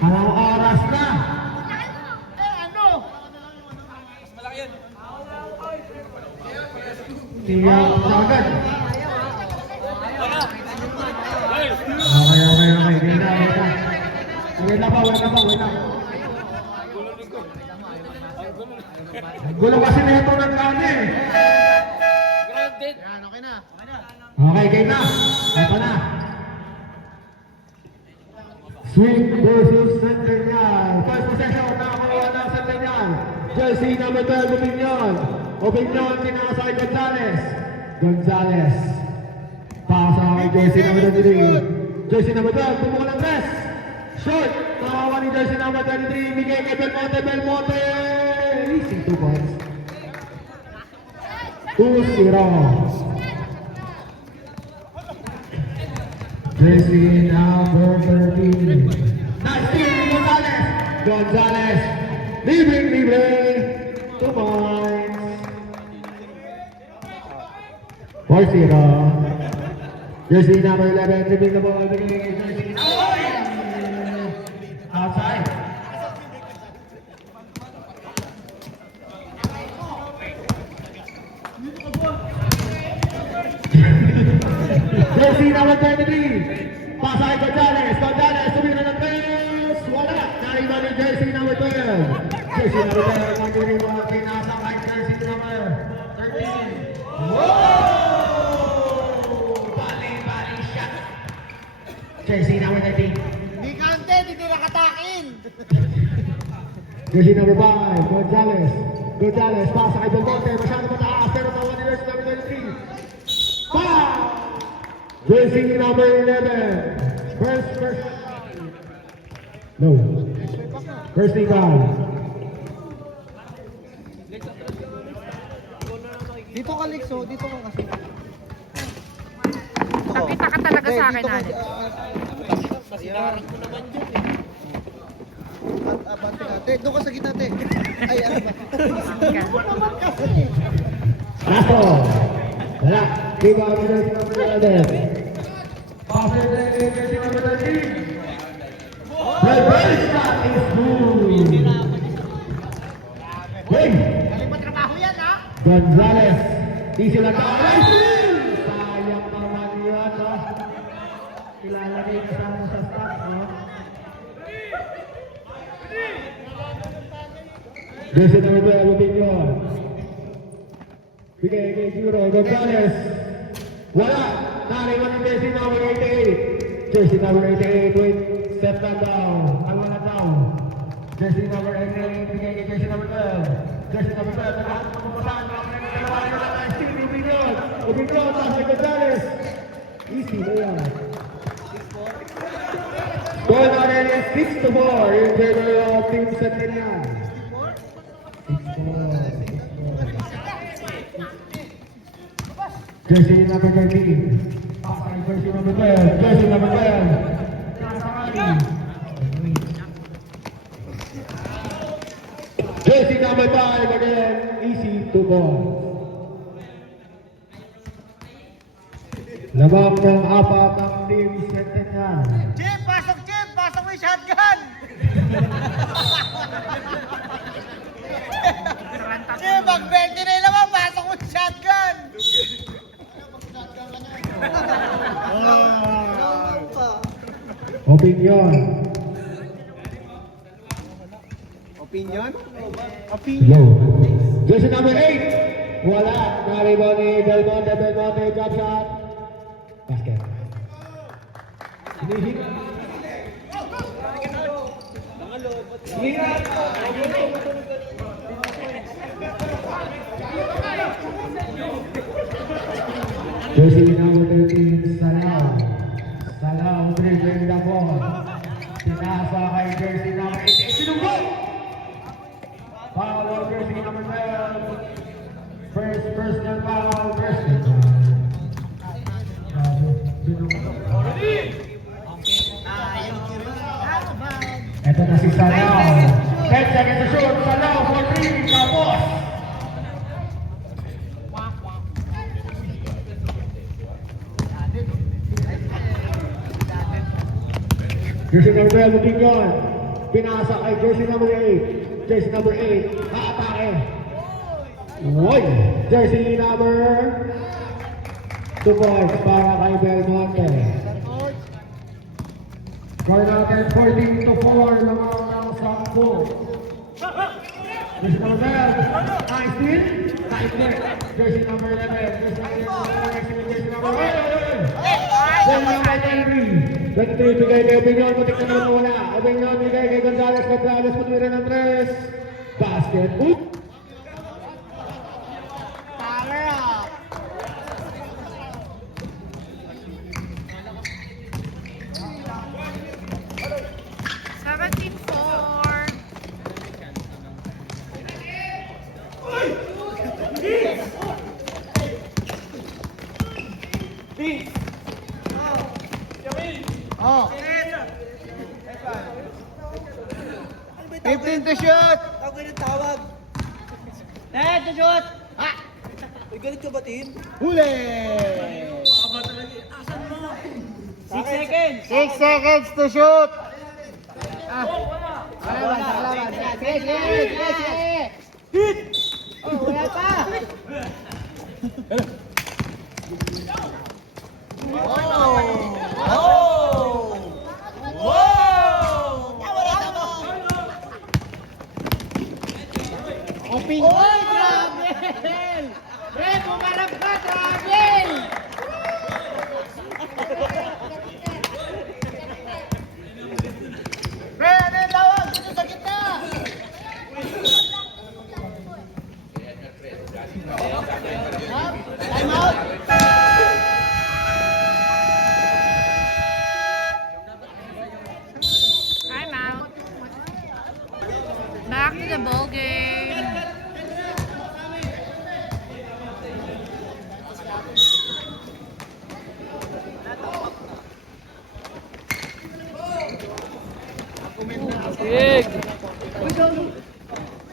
Anong oras na? Tiyo agad. Okay. Wait na pa. Gulo kasi na ito ng kanya eh. Okay, game na. Ito na. Swing versus Centennial. First possession, nakakuha ng Centennial. Jersey number 12, Opinion. Opinion, kinakasay Gonzales. Pasa kay jersey number 23. Jersey number 12, pumuko ng press. Short. Nakakuha ni jersey number 23. Bigay kay Belmonte. Easy 2 points. 2-0. Jersey number 13. Nice steal, Gonzales. Libre. 2 points. 4-0. Jersey number 11. Dribbling the ball. Outside. Jersey number 23. Pasa kay Gonzales. Tumira ng press. Wala. Naiba ni jersey number 12. Jersey number 12. Magdiriwa. Pinasa kay jersey number 13. Bali shot. Jersey number 13. Hindi counted, hindi nakatakin. Jersey number 5. Gonzales. Pasa kay Belmonte. Masyado mataas. Pero tawa ni jersey number 23. Foul! Jersey number 11. First. No. First foul. Dito ka, Lixo. Dito ka kasi. Nakita ka talaga sa akin, Alex. Pasinaran ko naman dyan eh. Abante ka. Te, doon ka sa gitna, te. Ay, naman kasi. Lapo. Wala. Diba ang jersey number 11. Passer na yung jersey number 13. The first shot is good. Game. Galing matrabaho yan, ha? Gonzales. Easy lang ka. Sayang naman yan, ha? Ilalagay kasama sa stock, ha? Jersey number 12, Opinion. Bigay kay Juro. Gonzales. Wala. Nariwan yung jersey number 88. Jersey number 88 with step down. Ang wala down. Jersey number 88. Bigay kay jersey number 12. Jersey number 12. Nakahat ng pamasahan. Opinion. Tasay Gonzales. Easy na yan. Score natin is 6-4 in favor of Team Centennial. 6-4. Jersey number 13. Pasay jersey number 12. Jersey number 12. Jersey number 5 again. Easy to ball. Labang ng apat ang Team Centennial. Chip! Pasok mo yung shotgun! Chip, mag-20 na yung naman, pasok mo yung shotgun! Opinion. Low. Jersey number 8. Wala. Naribo ni Belmonte. Drop shot. Basket. Hinihit. Jersey number 13, Salao dribbling the ball. Sinasa kay jersey number 8. Sinunggol! Foul on jersey number 12. First personal foul. Ito na si Salao. 10 seconds to shoot. Salao for 3. Tapos. Jersey number 12 looking on. Pinasa kay jersey number 8. Jersey number 8. Haatake. Woy! Jersey number 2 points para kay Belmonte. Score natin 14-4 ng mga sakpo. Jersey number 12. Nice steal. Nice net. Jersey number 11. Jersey number 1. Jersey number 23. 23 bigay kay Opinion. Putik na naman wala. Opinion bigay kay Gonzales. Gonzales putira ng 3. Basket. Power up! Seventeen four. Oh. 15 to shoot! Ako yung tawag. 10 to shoot! Ha! Uy, galit ka ba, team? Huli! 6 seconds! 6 seconds to shoot! Ah. Wala. Sige! Oh, wala pa! Opinion! Oy, Travel! Pre, pumarap ka, Travel! Pre, ano yung tawag? Dito sa gitna! Time out! I'm out. Back to the ball game.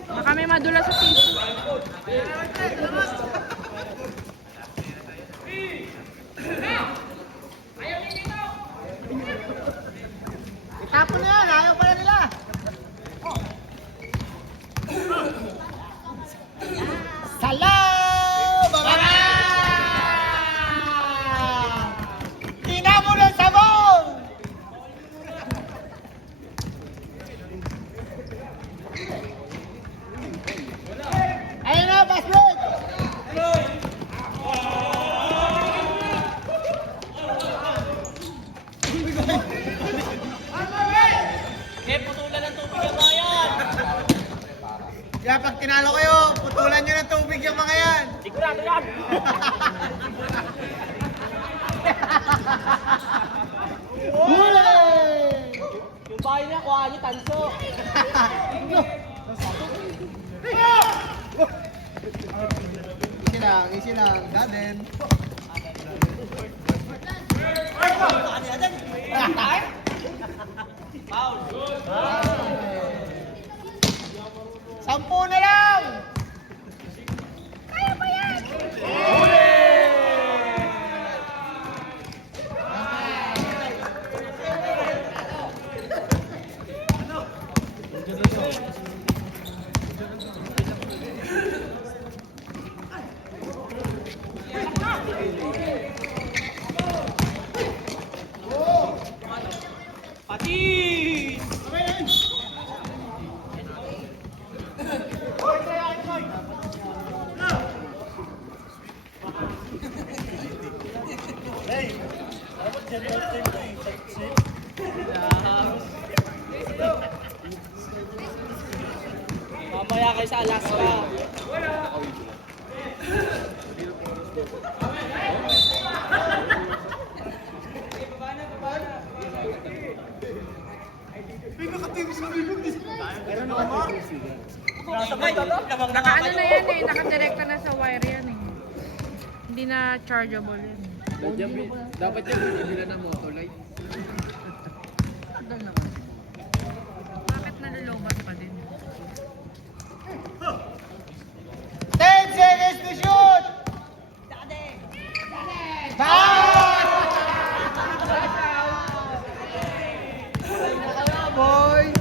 Baka may madula sa tissue. Itapon na yan, ayaw pala nila. Salaw! Baba! Tinamo ng sabong! Ayun na, basket! Kaya pag tinalo kayo, putulan nyo ng tubig yung mga yan. Sigurado yan. Huli! Yung bahay niya, kuha niyo tanso. Easy lang. Gaden. Sampu na lang! Kaya pa yan! Mamaya kayo sa Alaska. Naka-ano na yan eh, nakadirekta na sa wire yan eh. Hindi na chargeable yan. Dapat yan, bibilan ng motolight. Bakit nalulobat pa din? 10 seconds to shoot! Boy!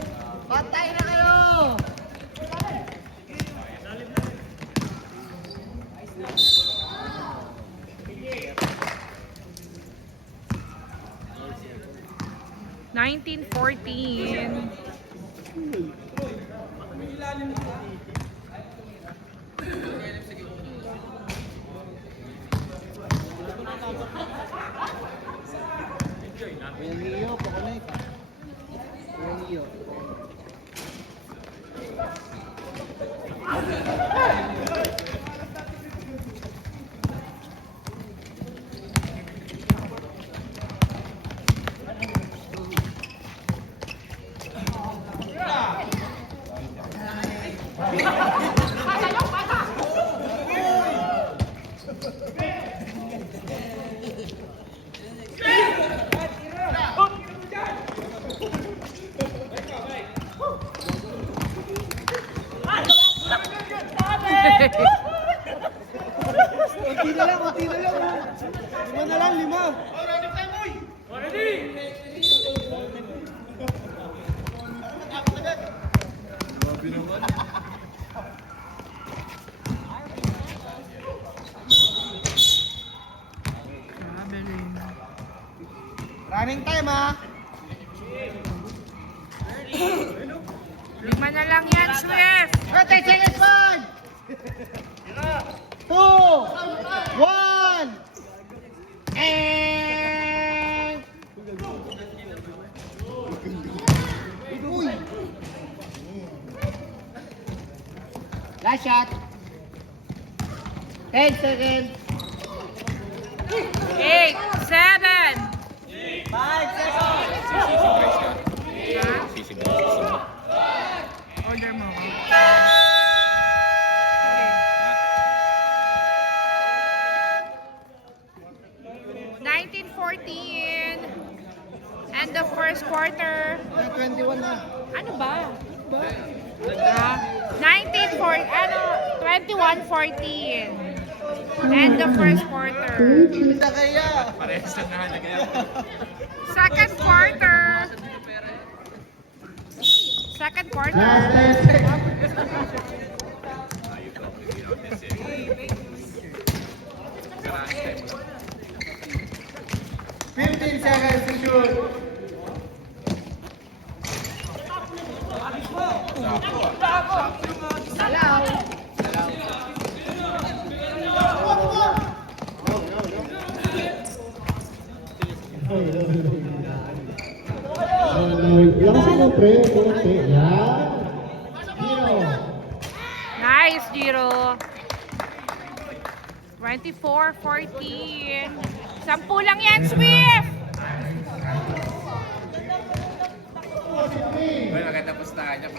19-14. Kuya Leo, pakunik. Kuya Leo. Kunti na lang, kunti na lang. Lima na lang, lima. Running time, ha? Lima na lang yan, Swift! 30 seconds, 5! 2! 1! And... Uy! Last shot. 10 seconds. 8, 7, 5 seconds. order mo. And the first quarter. 21 na. Ano ba? 21-14. And the first quarter. Hindi kaya. Parehas lang nahalaga yan. Second quarter. Second quarter. Last 10 seconds. 15 seconds to shoot. Lakas mo, pre. Konti. Yan. Zero. Nice, Giro. 24-14. 10 lang yan, Swift! Well, maganda pustahan niya.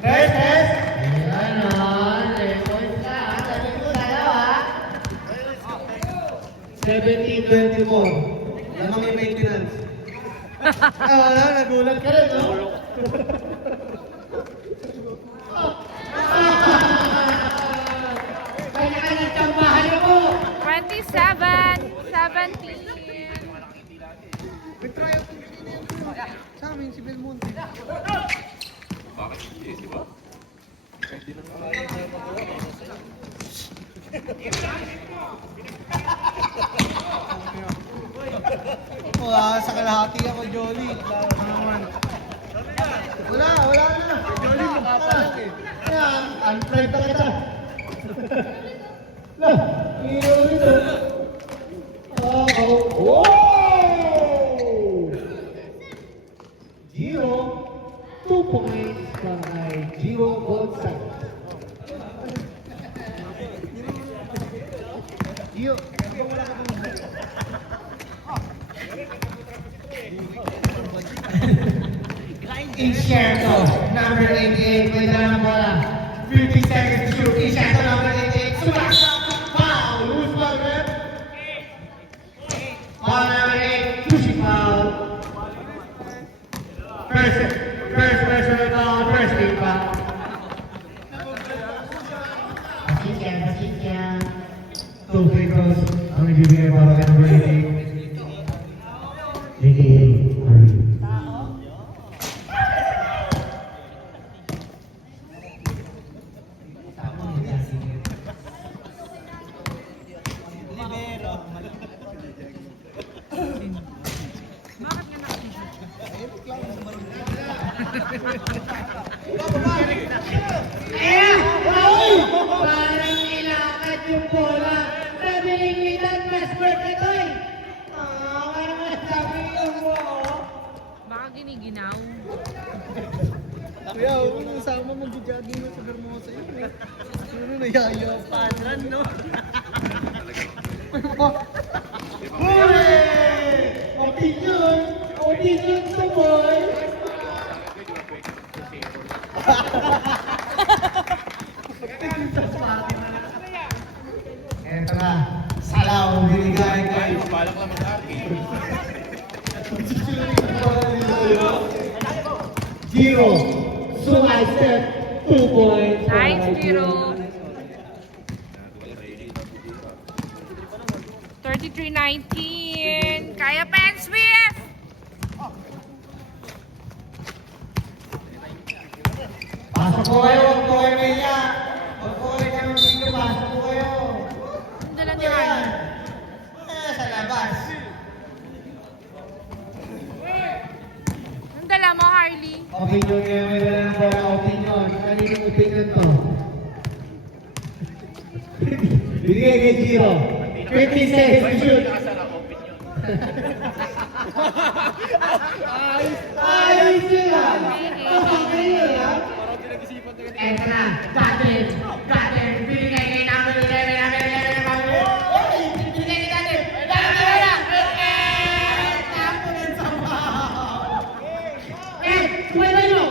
Test, test. Ayan o. 17-24. Yan ang may maintenance. Wala, nagulat ka rin, no? Kanya-kanya tambahan mo! 27-17. Sa amin, si Belmonte. Bakit hindi, di ba? Wala, sa kalahati ako, Jolly. Wala na. Jolly, mukha pa lang eh. Kaya, unfriend ka kita. Lah, hero nito. Oh! Giro, 2 points para kay Giro Gonzalez. Iyo. Incerto, number 88, may dalang bola. 50 seconds to shoot. Incerto, number 88. Sumasya! Foul! Who's foul, rep? Foul number 8. Pushing foul. First personal foul. First team foul. Pasensya. 2 free throws. Ang nagbibigay para kay number 88. 88. Libero. Parang ilakad yung bola. Nabilingitan, best work ito eh. Parang sabi mo. Baka giniginaw. Kuya, huwag mo sama mag-jogging mo sa Bermosa yun eh. Ano nayaya panan, no? Hooray! Opinion! Opinion sa boy! Eto na, salaw binigay kay Balak lang mag-arki. Giro. Sumay step. 2 points. Nice, Giro. 33-19. Kaya pa yan, Swift! pasok po kayo, huwag po kayo kaya. Huwag po kayo kami dito, pasok po kayo. Ang dala ni Harley. Sa labas. Ang dala mo, Harley. Opinion ngayon, may dala ng bola. Opinion. Kaninong opinion to? Binigay kay Giro. 50 seconds to shoot. Ayos yun ah. Okay yun ah. Eto na, Datin, binigay kay number 11, binigay kay Datin, tapo ng sabaw. Kumala nyo.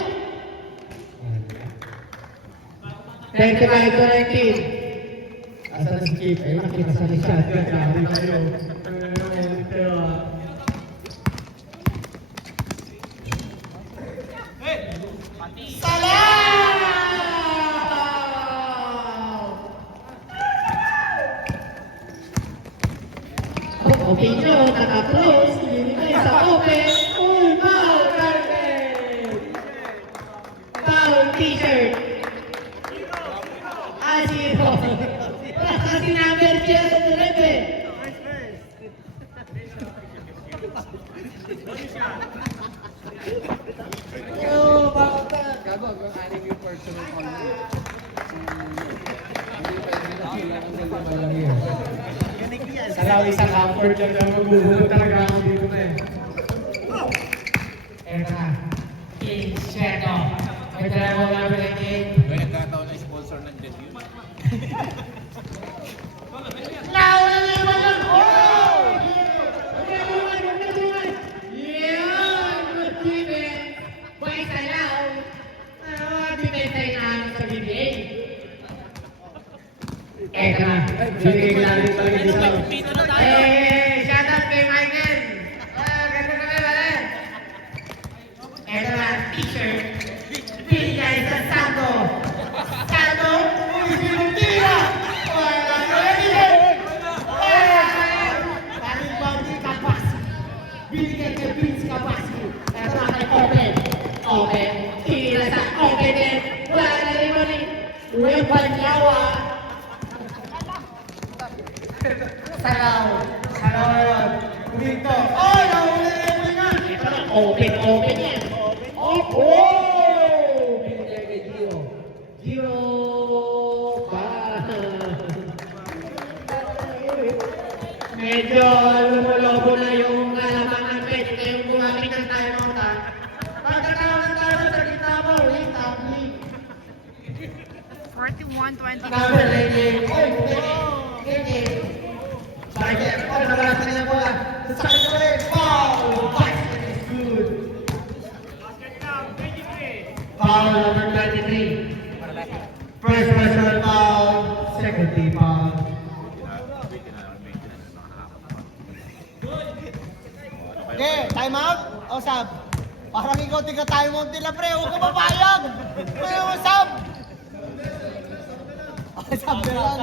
29-19. Asa na si Chip? Ay, nakita sa ni Chad. Grabe kayo. Okay nyo, naka-close. Binigay sa open. Uy, foul, Carmen! Foul, t-shirt. Zero. Kasi number 11. Oh, bakit ka? Gago, ang aning yung personal call mo. Salaw isang comfort lang na magugulo talaga ako dito na eh. Eto na. King Sheto. May dalawa mo namin ang King. May nagkataon na sponsor ng Jet yun. Nauna na yung mga oh! Yan! Good defense! Boy, salaw! Ano mga defense ay namin sa BBA? Eto na. Binigay namin talaga dito. Shout out kay Michael! Ganda na kayo, eto na, t-shirt. Binigay sa Santo! Santo! Uy, sinutira! Wala na yan! Paling Bobby Kapasi. Binigay kay Vince Kapasi. Eto na kay Open. Open. Tinira sa Open din. Wala na rin mo rin. Uy, Banyawa. Salaw. Salaw yun. Dito. Oh, nahuli na yun nga. Ito na, Open. Open yan. Oh! Binigay kay Giro. Giro pa. Medyo lumulobo na yung lamangan pwede kayong gumamit ng timeout ha. Pagkatawag ng timeout sa gitna mo, ulit tabi. 41-22. Number 18. Oy, pwede. Sergeant, nabalasan niya bola. Sa sakit ko rin. Foul! Basket is good. Foul number 23. First personal foul. Second team foul. Okay, time out. O sab. Parang ikaw tiga time out nila pre. Huwag ka mapayag. Kaya mo sab. Sab na lang.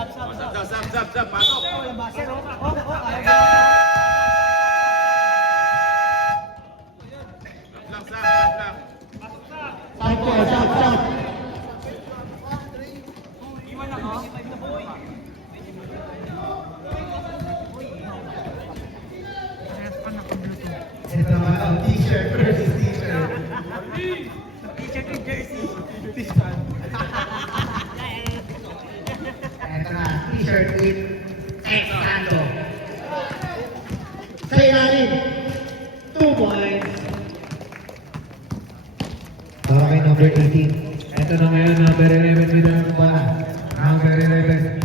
Zap, pasok. Walang baser oh. Zap lang. Stop. Meron pa naka-bluetooth. Ito naman ang t-shirt versus t-shirt. Sa ilalim. 2 points. Para kay number 18. Ito na ngayon, number 11 with ang bala. Number 11.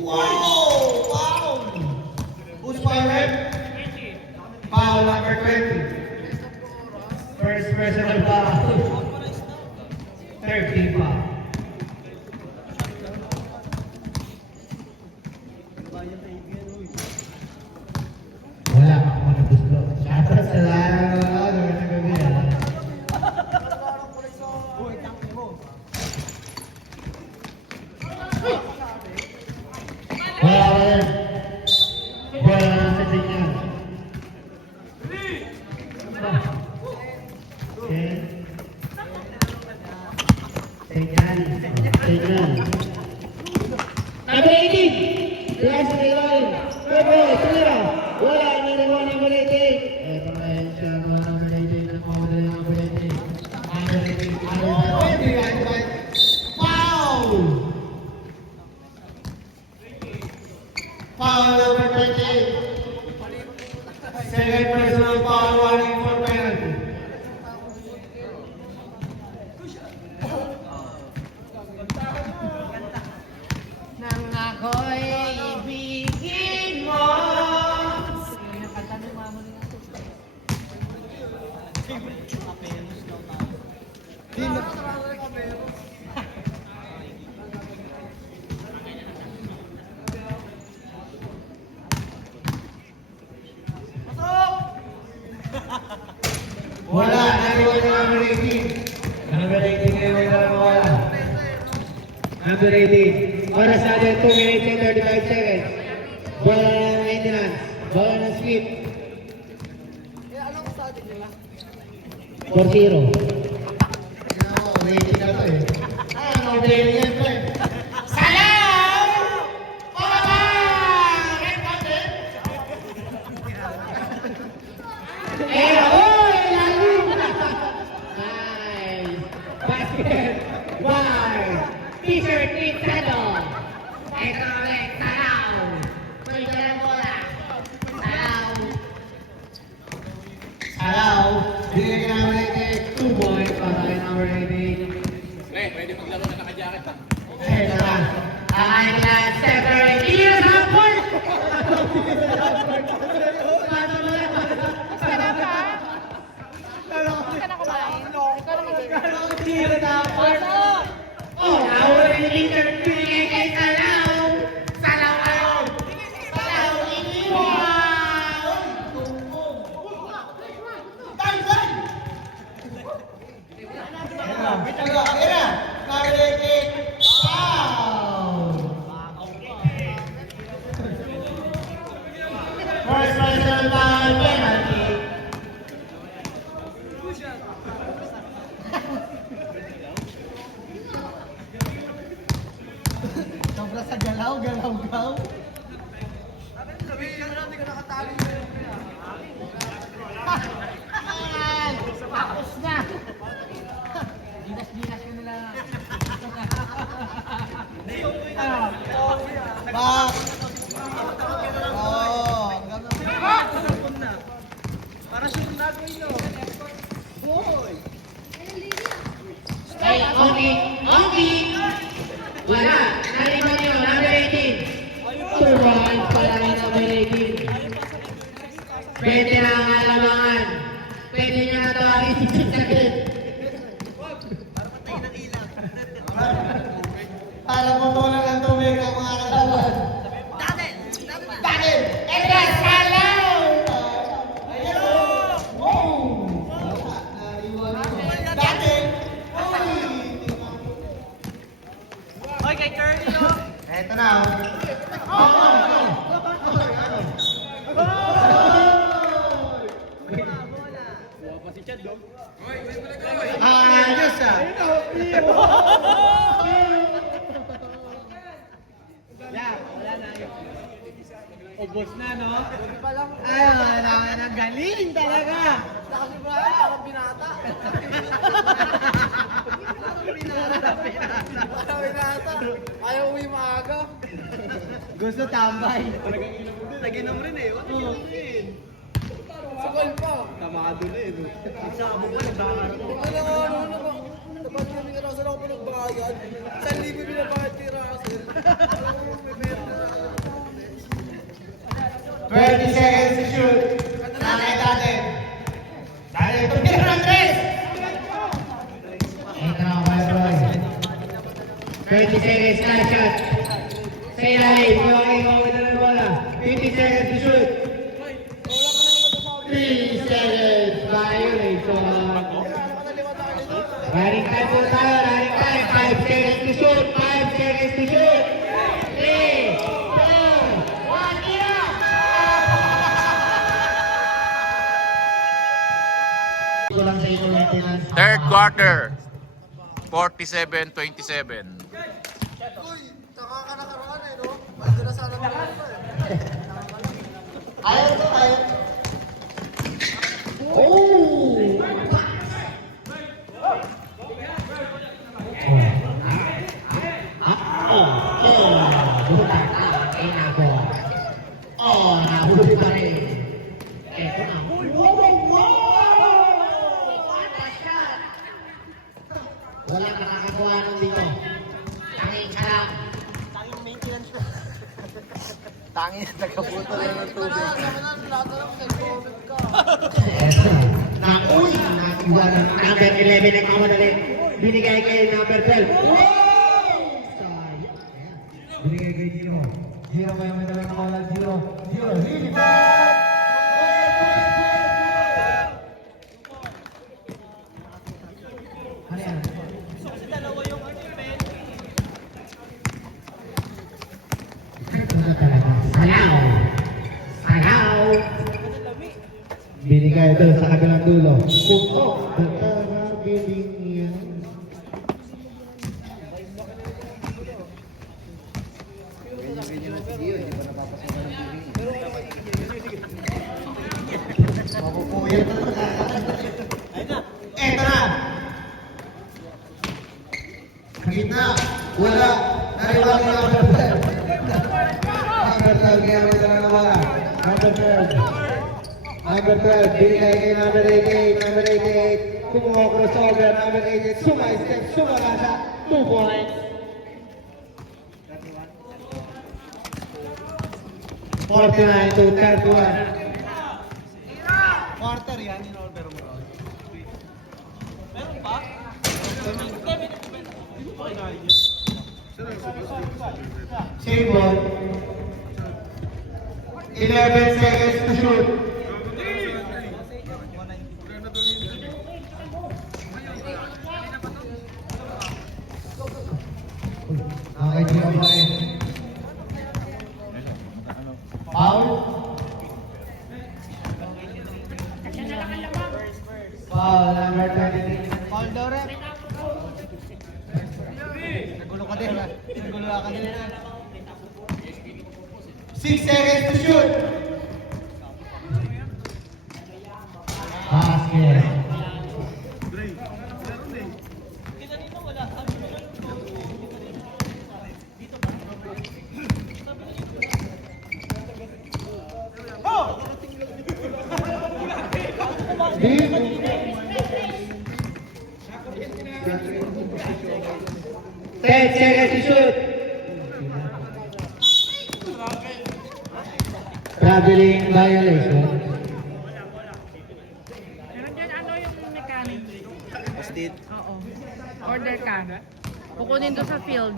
Wow! Wow! Who's fired? Foul number 20. First personal foul. 13 foul. Wala ako na gusto. Shoutout sa lahat ng mga sa gabi. Wala ka rin. Wala na sa tingin. Signal. Signal. Number 18. Relax sa ilalim. Pepe, tira. Wala, niliwan number 18. Ito na yun siya, mga number 18 na mawala yung number 18. Number 18. Foul! Foul number 28. Second personal foul, warning for penalty. Nang ako'y ibigin mo. Wala, naliwan yung number 18. Number 18 ngayon wala na wala. Number 18. Oras natin 2 minutes and 35 seconds. Bola ng maintenance. Bola ng sweep. 4-0. Waiting na to eh. Ano, playing yan pa eh. Salaw! Pababa! Red button! Eh, oy! Lalim! Nice! Basket! By T-shirt Nintendo! Ito ulit, Salaw! Tuloy ka ng bola! Salaw! Salaw. Binigyan ka number 18. 2 points para kay number 18. Pre, pwede maglaro na naka-jacket ha. Ito na. Ang kanilang separate years of point! Sarap ka? Saan ka na kumain? Ikaw na mag- Oh, our leader pinigay kay Salaw! Salaw out! Salaw iniwan! Tansan! First personal foul penalty. Sobra sa galaw, galaw-gaw. Ay, tapos na! Ginas-ginas ko nila. Back! Oh, hanggang para sure na ko ito. Boy! Ay, okay! Okay! Wala! Naliman nyo, number 18. 2 points para kay number 18. 20 lang ang alamangan. Pwede nyo na ito ang isisagit. Para mamulang ang tubig ang mga katawan. Bakit? Ito, salaw! Ayun! Wow! Nariwan ko. Dati! Hoy, kay Curly, oh! Eto na, oh. Ayos, ah! Yeah, wala na yun. Ubos na, no? Ay, wala na. Galing talaga! Nakasimula, ako binata. Ayaw uwi maaga. Gusto tambay. Nag-inom rin eh. Oo. Sakal pa. Tamado na eh. Sabo pa, nagbakarap ko. Dapat kami ka Russell ako pinagbayad. 1,000 binabayad kay Russell. 20 seconds to shoot. Nakaya natin. Dahil ito, Peter Andres! Ito na ako kayo, Roy. 20 seconds na shot. Sa ilalim, yung na ng bola. 50 seconds to shoot. 3 seconds violation. Running time po tayo, running time. 5 seconds to shoot, 5 seconds to shoot. 3, 2, 1, tira! Kulang sa inyo maintenance. Third quarter. 47-27. Ayaw ito, ayaw. Oh! Nahuli pa rin. Eto na. Walang nakakakuha nun dito. Tanging ka lang. Tangin, nagkaputo lang ng tubig. Uy! Nakuha ng number 11 ang mamadali. Binigay kay number 12. Wow! Sayang. Binigay kay Giro. Giro kayo may dalang nakawala. Giro. Giro. Really bad! Ano yan? Salaw! Salaw! Binigay doon sa kabilang dulo. Pupo. Tatarabiling yan. Eto na! Gitna. Wala. Nariwag yung number 12. Number 12 kaya may dalang nakawala. Number 12. Number 12. Binigay kay number 88. Number 88. Kumuha crossover. Number 88. Sumay-step. Sumakasa. 2 points. 49 to 31. Quarter yan, in-order mo. Meron pa? Same ball. 11 seconds to shoot. Okay, Gio pa rin. Foul? Foul, number 23. Paul Dorek. Nagulo ka din ha. Nagulo ka din ha. 6 seconds to shoot. Basket. Deep. 10 seconds to shoot. Traveling violation. Meron dyan, ano yung mechanic? Posted. Oo. Order ka. Kukunin doon sa field.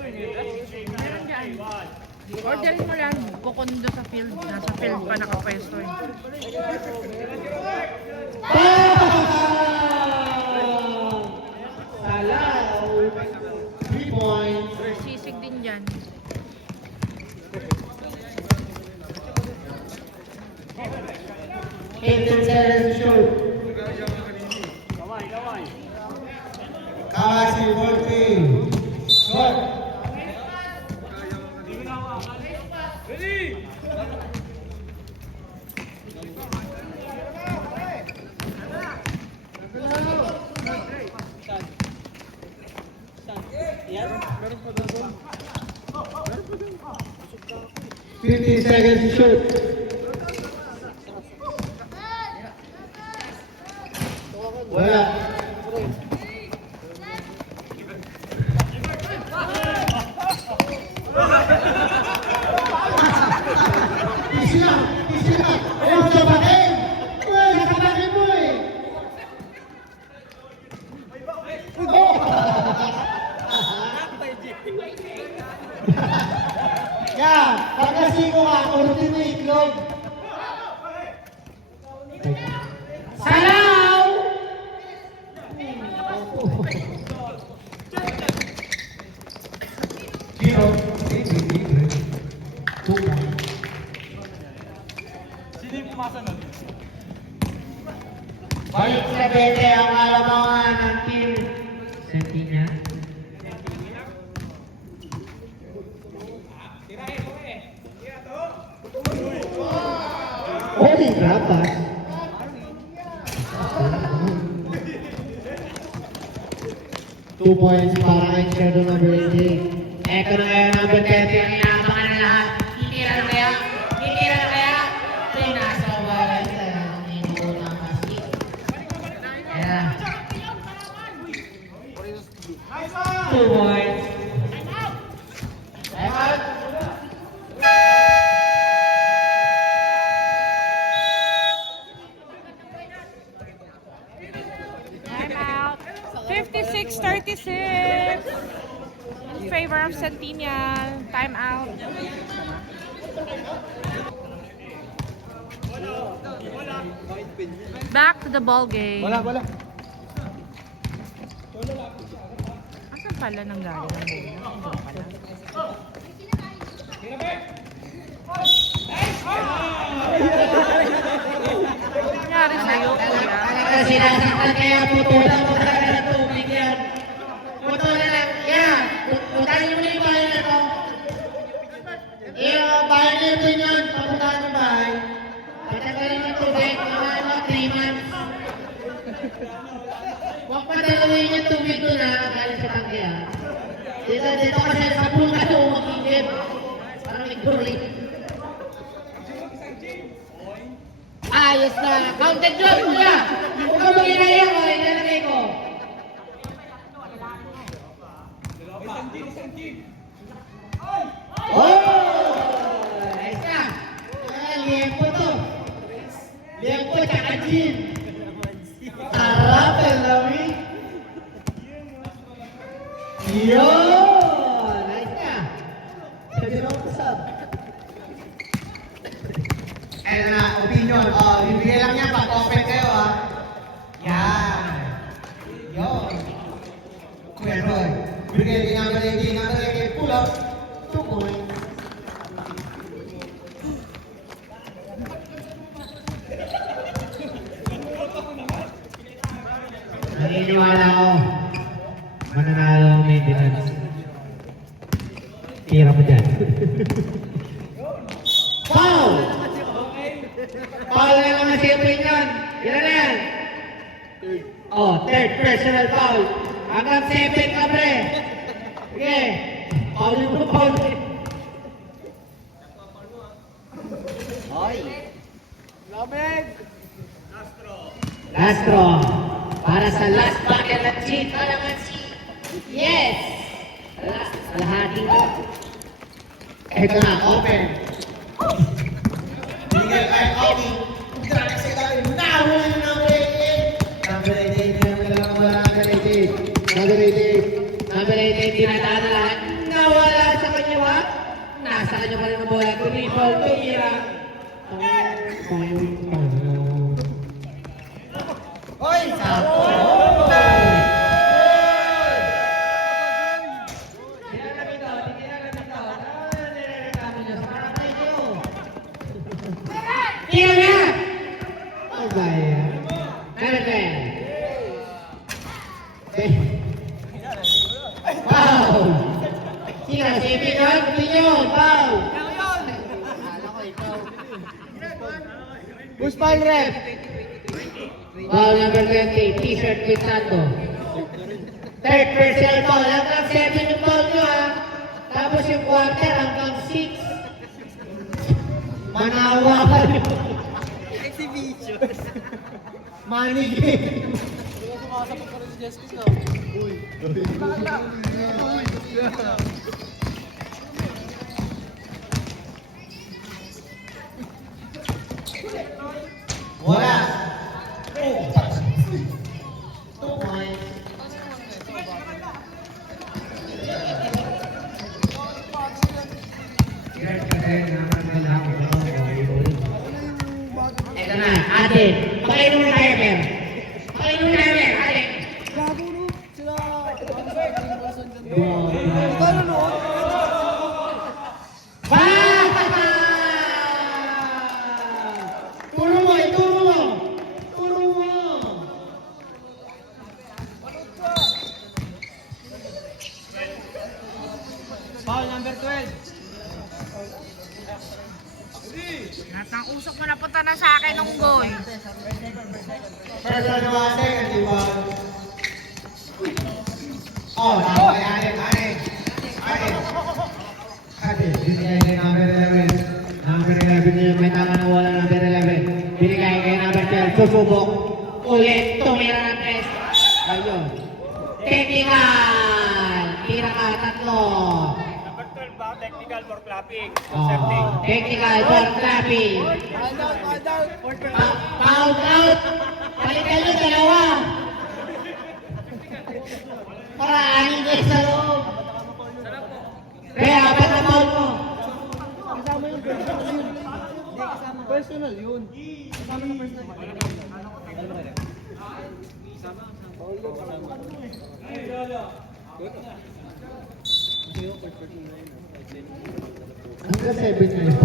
Meron dyan. Orderin mo lang. Kukunin doon sa field. Nasa field pa nakapwesto eh. Salaw. 3 points. Sisig din dyan. Fifteen seconds to shoot. Kawasi 14. Shot. 15 seconds to shoot. Wala. Easy lang, easy lang. Ayaw sa bakin. Uy, nakabakin mo eh. Yan, pagkasiko ka, urutin mo itlog. Salaw! Zero. Balik sa bete ang alamangan ng team Sentina. Holy crap, ah. 2 points para kay Shadow number 18. Eto na ngayon number 30 ang inaabangan na lahat. Titira na kaya? Titira na kaya? Sinasawalan sa ng unang basket. Ayan. 2 points. Time out. Time out. 56-36. In favor of Centennial. Time out. Back to the ball game. Wala, wala. Asan pala nang galing ang bola? Ito pala. Nangyari sa'yo, kuya? Talaga sinasaktan kaya putulan mo talaga ng tubig yan. Putulan lang. Yan. Putahin mo na yung bahay na to. Yung bahay na yung pinyon. Paputahan yung bahay. Patagalin ng tubig. Mga 3 months. Huwag padalawin yung tubig doon ha. Galing sa tangke ha. Dito kasi sa bunga to makikip. Parang nag-burling. Ayos na. Counted yun, kuya. Huwag ka mag-inayang, o. Inalagay ko. Oh! Ayos na. Liempo to. Liempo, tsaka gin. Sarap, lami. Yun! Ayos na. Pwede na ako sab. Ayun na, opinion. Bibigay lang yan pag open kayo, ha. Yan. Yun. Kuya Roy. Bigay din number 18, pull up. 2 points. Naniniwala ako. Mananalo ang maintenance. Tira mo dyan. Foul! Foul na naman si Opinion. Yan na yan. Third personal foul. Hanggang 7 ka, pre. Sige. Foul mo, foul. Last draw. Para sa last bucket ng cheat. Yes! Last, kalahati ko. Ito na, open. Bigay kay Obi. Grabe si Obi. Nawala na number 18. Number 18, number 18. Number 18. Number 18, tinataan na lahat. Nawala sa kanya, wa? Nasa kanya pa rin ang bola. Triple, tumira. Hoy! Sakto! Tira na! Oh, gaya. Nalagay. Wow! Tira, si Pinyon, Pinyon, wow! Push ball rep. Foul number 20, t-shirt with tato. Third personal foul, hanggang 7 yung foul nyo ha. Tapos yung quarter hanggang 6. Manawakan. Exhibition. Money game. Sumasapag pa rin si Jessica. Uy. Wala. 2 points. Ito na, atin. Pakainom ng timer. Pakainom ng timer, atin. Gago no? Sila... Magkano no? Turo mo, ituro mo. Turo mo. Foul number 12. Natakusok mo na punta na sa akin ng goy. First one naman, second one. Oh, tama kay Anin. Binigay kay number 11. Number 11 niya, may tama na wala number 11. Binigay kay number 12. Susubok. Ulit, tumira ng test. Ayun. Technical. Tira ka, tatlo. Number 12 ba? Technical for clapping. Oh, technical for clapping. Find out. Foul out. Balikan nyo dalawa. Para anin kayo sa loob. Kaya apat na foul mo. Kasama yung personal yun. Hindi, kasama. Personal yun. Kasama ng personal. Hanggang 7 na yun.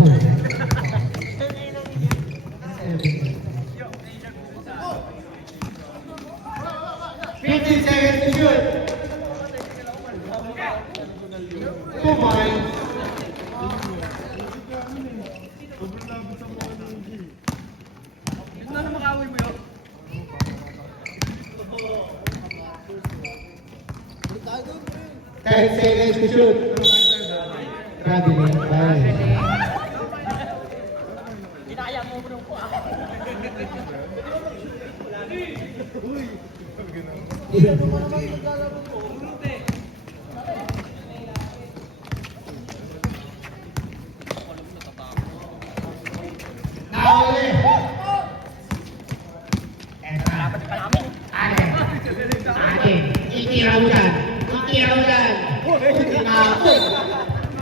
15 seconds to shoot. 2 points. Ito na makawin mo yun. 10 seconds to shoot. Traveling. Bye. Ano pa naman maglalaro mo? Nauli. Ate, itira mo dyan.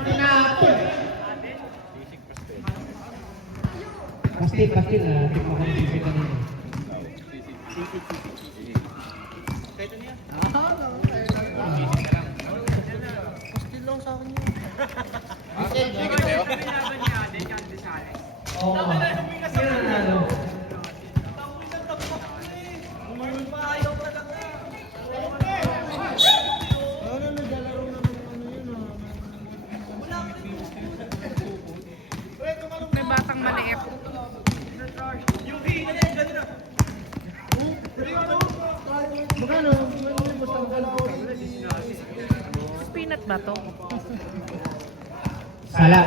Tinapon. Pastil. Tingnan ko si kanina. Still lang sa akin yun. Oo. Sino nanalo? Ano, naglalaro na ng ano yun May batang maliit. Magkano? Basta magkano? Peanut ba to? Salah.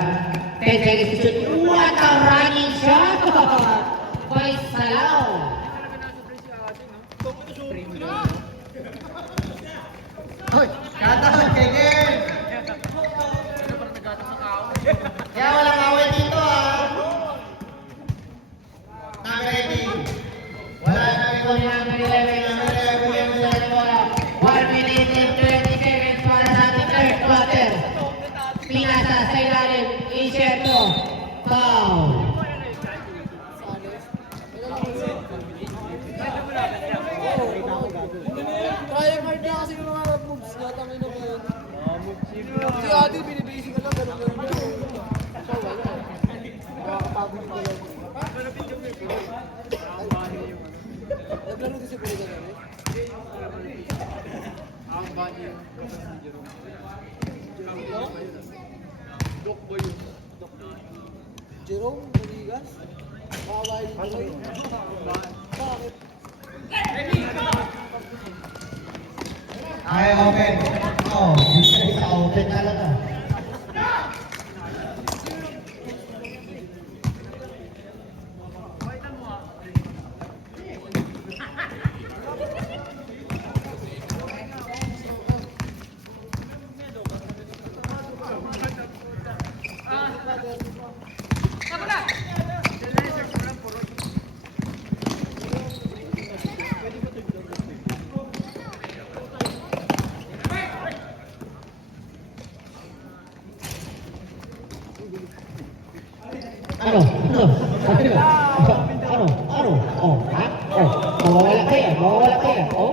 10 seconds to shoot. What a running shot! By Salah. Hoy! Katahan, Kegen! Kaya walang away dito Number 18. Wala na rin kung number 11. Number 11 yung sa bola. 1 minute and 20 seconds para sa ating third quarter. Pinasa sa ilalim. Inserto. Foul. Trying hard na kasi yung mga moves niya, tangin na ba yun? Si Ate, binibasic ka lang, ganun yun. Siya wala. Nakakapagod ko lang. Naglaro din si Piligan na rin. Jerome Rodriguez? Kawai Bakit? Ay, open. Oh, isa open talaga. Ano? Oh, ha? Oh, mawawala kaya, mawawala kaya. Oh.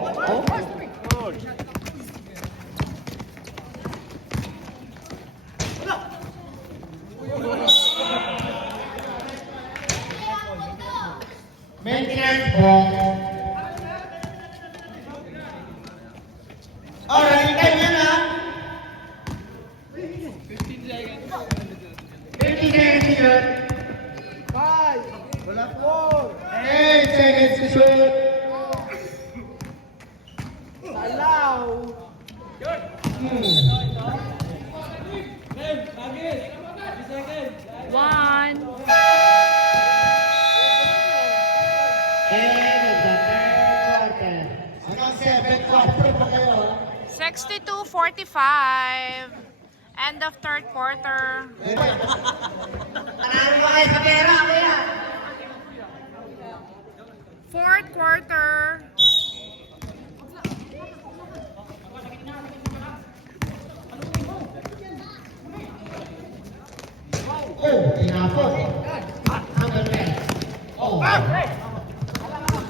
Maintenance ball. Oh, running time yan ha. 15 seconds to shoot. 8 seconds to shoot. One. End of the third quarter. Hanggang 7 quarter pa kayo, ha? 62-45. End of third quarter. Marami ba kayo sa pera, kuya? Fourth quarter. Oh, tinapos. Number 12. Oh.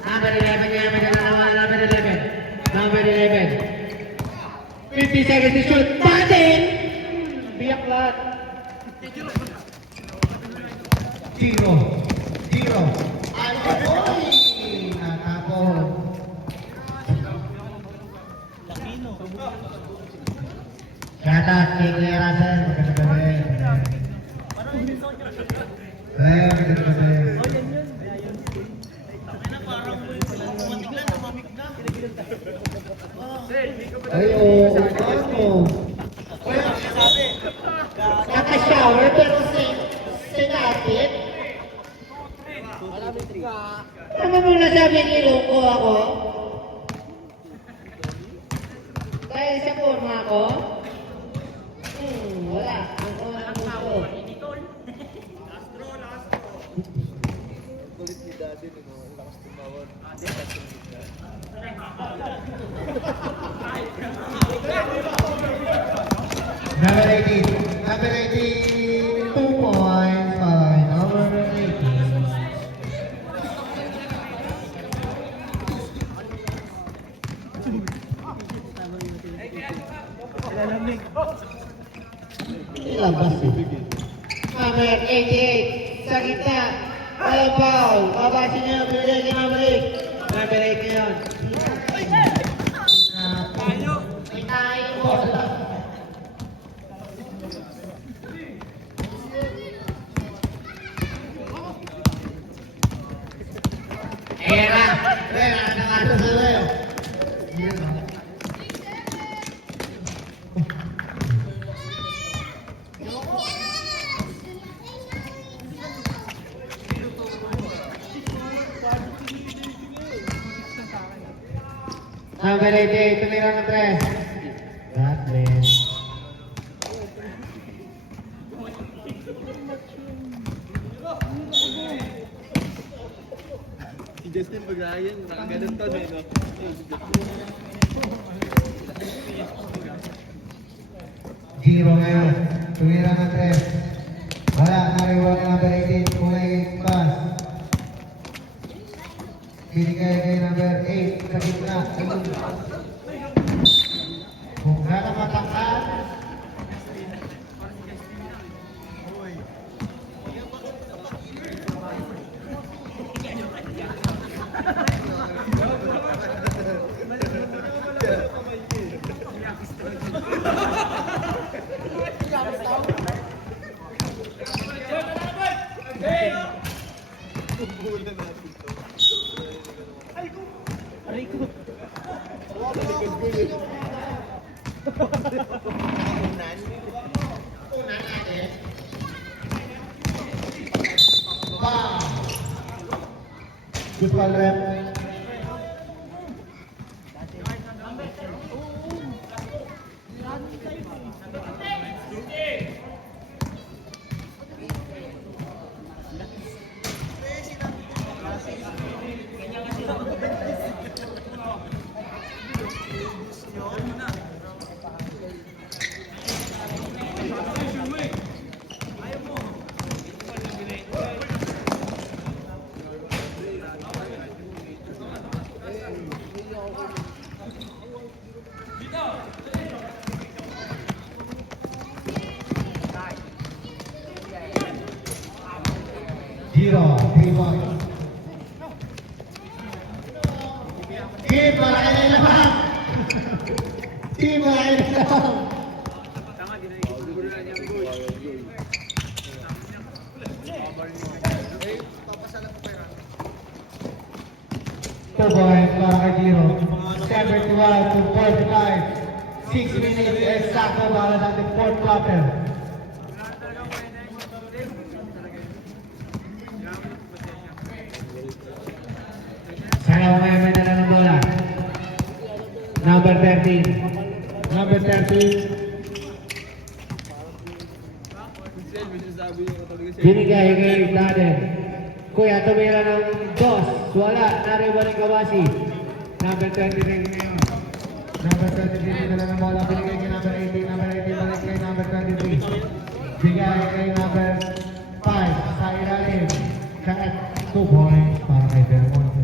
Number 11 yan. May dala naman. Number 11. Number 11. 50 seconds to shoot. Patin! Biyak lahat. 0. Oy! Natapon. Shout out kay Kuya Russell. Magandang gabi. Magandang gabi. Ay, oo. Ano? Naka-shower pero sinapit. Ano mo nasabi niloko ako? Dahil sa forma ko? Wala. Ang gusto. Number 18. Number 18. 2 points by number 18. Ilabas eh. Number 88. Sa gitna. Walang foul. Babasin niyo. Binigay kay number 8. Number 8 ngayon. May tayo po. Era. Nakasa sa iyo. Number 88, tumira ng 3. God bless. Si Justin Pagayan, nakaganon to eh, no? Zero ngayon. Tumira ng 3. Wala. Nariwag ng number 18. Kulay pass. Binigay kay number 8 sa gitna. Kung gano'n matangkad, good ball rep. Giro, 3 points. Team, malaki na yung lahat. Team, malaki na yung lahat. Two points para kay Giro. 71 to 45. 6 minutes exacto para sa ating fourth quarter. Sana may dala ng bola. Number 13. Number 13. Binigay kay Daden. Kuya, tumira ng dos. Wala. Nariwan ng Kawasi. Number 23 ngayon. Number 23 dala ng bola. Binigay kay number 18. Number 18 balik kay number 23. Bigay kay number 5. Sa ilalim. Kahit 2 points para kay Belmonte.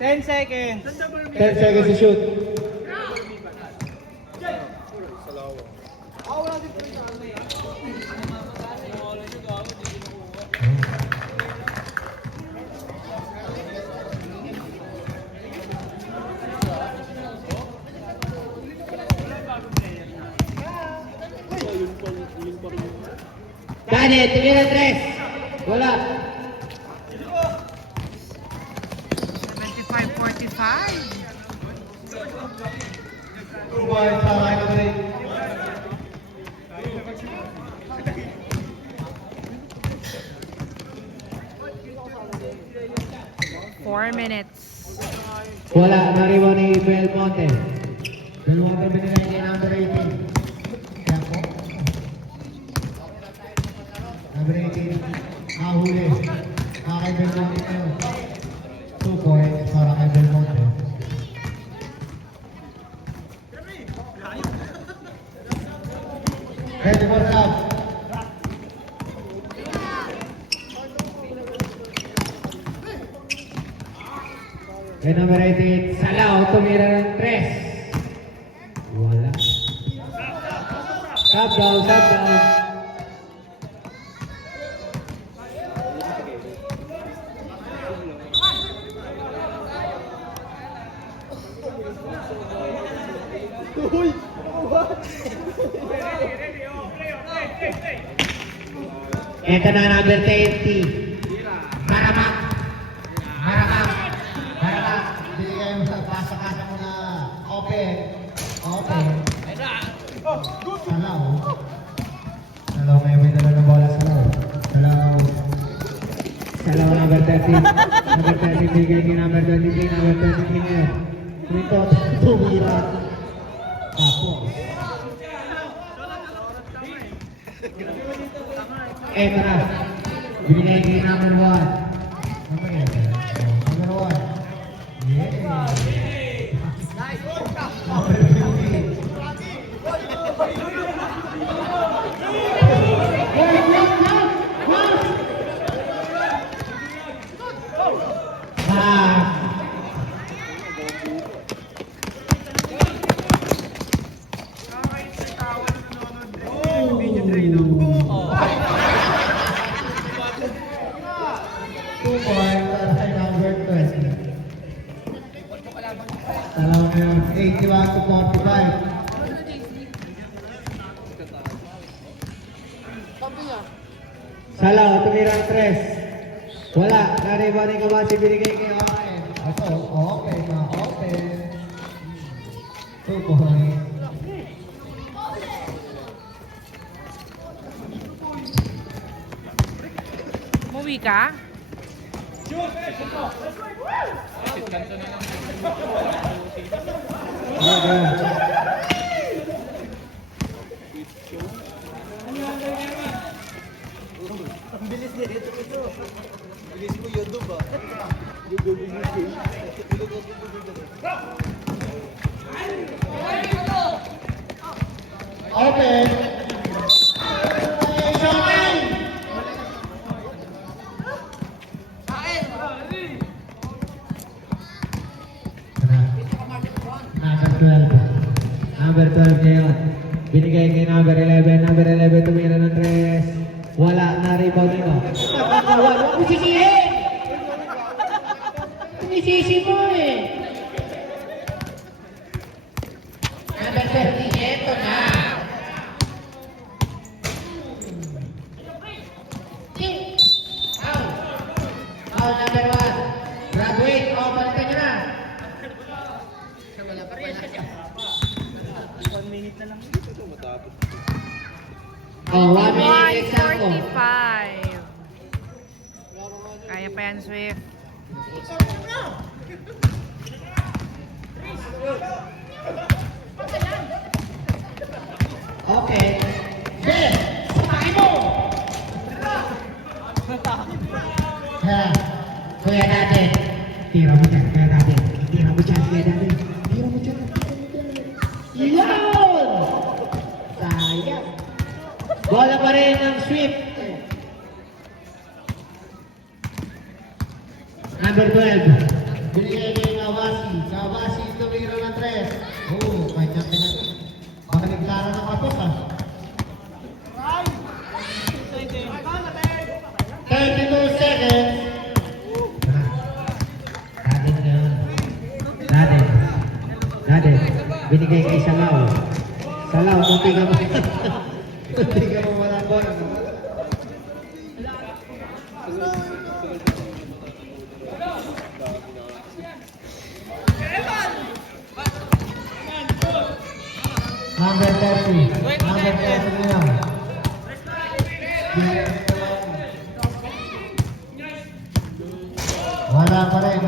Ten seconds. 10 seconds to shoot. Dani, tumira 3. Wala. 75-45. 2 points para kay number 8. 4 minutes. Wala. Nariwan ni Belmonte. Belmonte binigay kay number 18. Kaya po. Number 18. Nahuli. Kay Belmonte ngayon. 2 points para kay Belmonte. Ready for stop. Kay number 18. Salao. Tumira ng 3. Wala. Stop down. Stop down. Ito na number 20. Maramak. Harapan. Harapan. Binigay mo sa pasakasa mo na open. Open. Salaw. Salaw ngayon may dala ng bola Salaw. Salaw. Salaw number 13. Number 13 bigay kay number 23. Number 23 ngayon. Ito, tumira. Tapos. Eto na. Binigay kay number 1. Number 1. Yeah. Number 15. Salaw ngayon, 81 to 45. Salaw, tumira ang 3. Wala. Nariwan ni Kawasi binigay kay Open. Ito, open na, open. 2 points. Umuwi ka? Ang bilis niya dito ito. Bilis mo yun doon ba? Open. number 12 ngayon. Binigay kay number 11. Number 11 tumira ng 3. Wala na rebound nito. Nakakawal. Huwag mo sisihin! Sinisisi mo eh. Number 30, eto na. Foul. Foul number 1. Graduate. O, balikan nyo na. Wala pa rin. 1 minute na lang dito matapos. Oh, 1 minute example. 1:45. Kaya pa yan, Swift. Okay. Ben, sumakin mo! Ha, kuya natin. Tira mo dyan, kuya natin. Tira mo dyan, kuya natin. Tira mo dyan. Yun! Sayang. Bola pa rin ng Swift. Number 12. Binigay kay Kawasi. Kawasi tumira ng 3. Oh, kanya pinag... Baka nagkara ng kapos ah. 32 seconds. Natin na yun. Natin. Binigay kay Salaw. Salaw, munti ka mo. Munti ka mo walang bola. Number 30. Number 30 na. Wala pa rin.